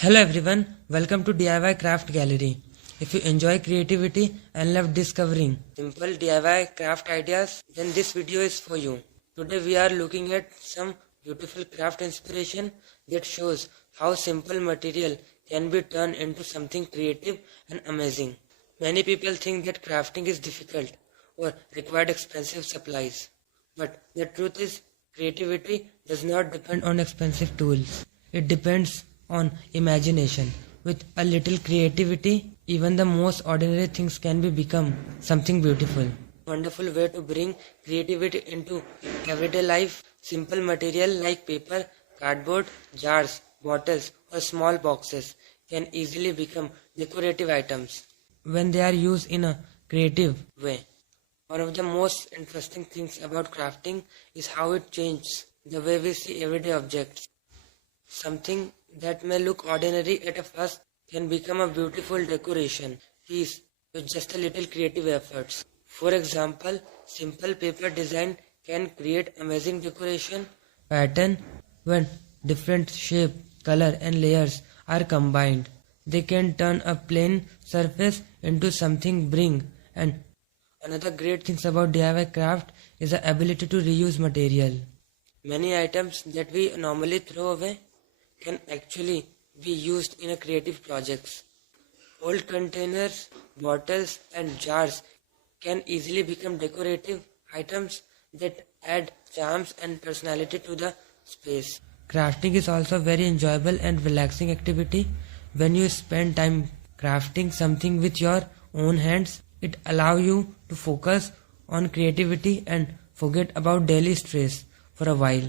Hello everyone, welcome to DIY Craft Gallery. If you enjoy creativity and love discovering simple DIY craft ideas, then this video is for you. Today we are looking at some beautiful craft inspiration that shows how simple material can be turned into something creative and amazing. Many people think that crafting is difficult or required expensive supplies. But the truth is, creativity does not depend on expensive tools. It depends on imagination. With a little creativity, even the most ordinary things can become something beautiful. Wonderful way to bring creativity into everyday life. Simple material like paper, cardboard, jars, bottles, or small boxes can easily become decorative items when they are used in a creative way. One of the most interesting things about crafting is how it changes the way we see everyday objects. Something that may look ordinary at a first can become a beautiful decoration piece with just a little creative efforts. For example, simple paper design can create amazing decoration pattern when different shape, color and layers are combined. They can turn a plain surface into something big. And another great thing about DIY craft is the ability to reuse material. Many items that we normally throw away can actually be used in a creative projects. Old containers, bottles and jars can easily become decorative items that add charms and personality to the space. Crafting is also a very enjoyable and relaxing activity. When you spend time crafting something with your own hands, it allows you to focus on creativity and forget about daily stress for a while.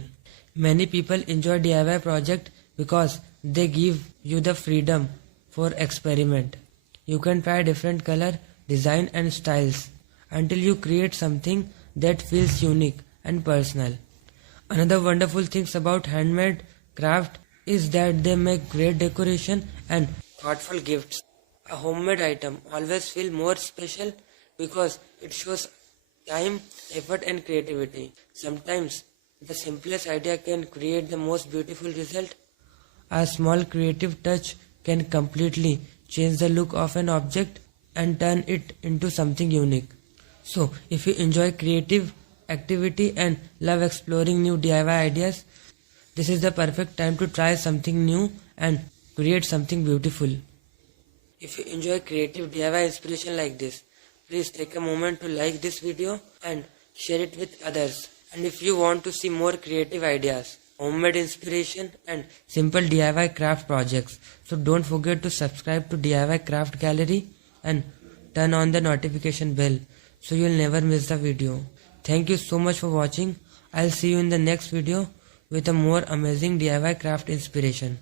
Many people enjoy DIY projects because they give you the freedom for experiment. You can try different color, design and styles until you create something that feels unique and personal. Another wonderful thing about handmade craft is that they make great decoration and thoughtful gifts. A homemade item always feels more special because it shows time, effort and creativity. Sometimes the simplest idea can create the most beautiful result. A small creative touch can completely change the look of an object and turn it into something unique. So, if you enjoy creative activity and love exploring new DIY ideas, this is the perfect time to try something new and create something beautiful. If you enjoy creative DIY inspiration like this, please take a moment to like this video and share it with others. And if you want to see more creative ideas, homemade inspiration and simple DIY craft projects, so don't forget to subscribe to DIY Craft Gallery and turn on the notification bell so you'll never miss the video. Thank you so much for watching. I'll see you in the next video with a more amazing DIY craft inspiration.